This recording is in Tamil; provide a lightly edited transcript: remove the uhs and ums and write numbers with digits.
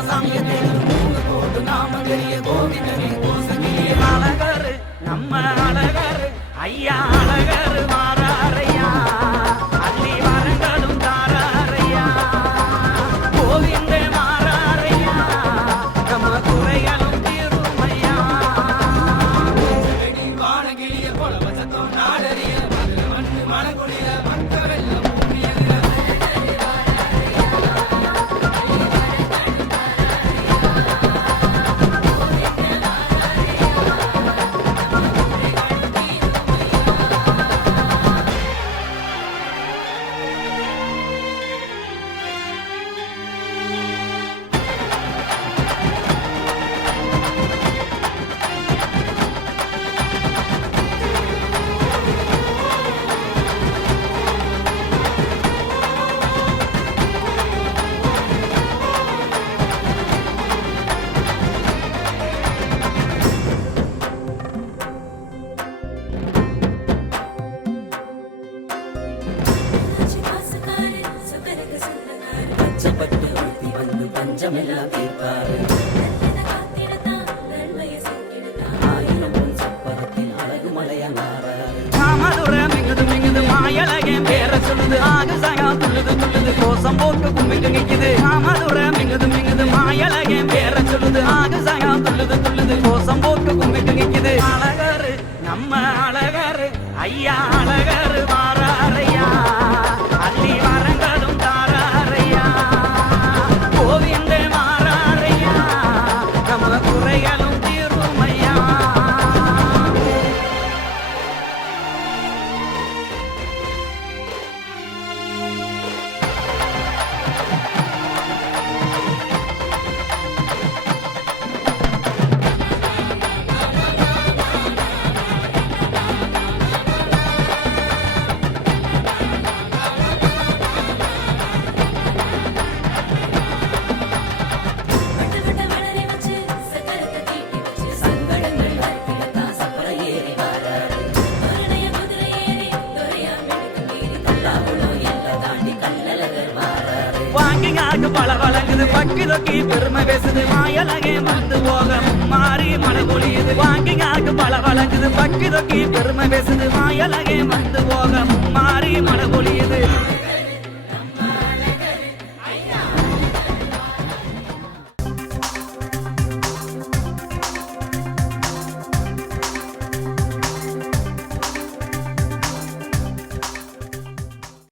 சாமிய தேர்ந்து போட்டு நாம தெரிய கோவிந்தனே கோசங்கிலே அழகரு நம்ம அழகரு ஐயா அழகரு மாறாரையா அள்ளி வரங்களும் தாராரையா கோவிந்தே மாறாரையா நம்ம குறைகளும் தீருமையா வானகிளிய போல வச்சத்தோம் நாடறிய மண்ணு மனகுளிய மக்க வெள்ளம் பச்சப்பட்டு ஊத்தி வந்து பஞ்சமெல்லாம் தீர்ப்பாரு ஆயிரம் பொன் சப்பரத்தில் அழகு மலையனாராரு மாமதுரம் மிங்குது மிங்குது மாயழகே பேர சொல்லுது ஆகு சகா துள்ளுது துள்ளுது கோசம் போட்டு கும்பிட்டு நிக்குது மாமதுரம் மிங்குது மிங்குது மாயழகே பேர சொல்லுது ஆகு சகா துள்ளுது துள்ளுது கோசம் போட்டு கும்பிட்டு நிக்குது அழகரு நம்ம அழகரு ஐயா அழகரு மாறாரையா அள்ளி வரங்களும் தாராரையா கோவிந்தே மாறாரையா நம்ம குறைகளும் தீருமையா பல வழங்குது பக்கி தொக்கி பெருமை பேசுது மாயலகே வந்து போக மாறி மழை பொழியுது வாங்கிங்காக்கு பல வழங்குது பக்கி தொக்கி பெருமை பேசுது மாயலகே வந்து போக மாறி மழை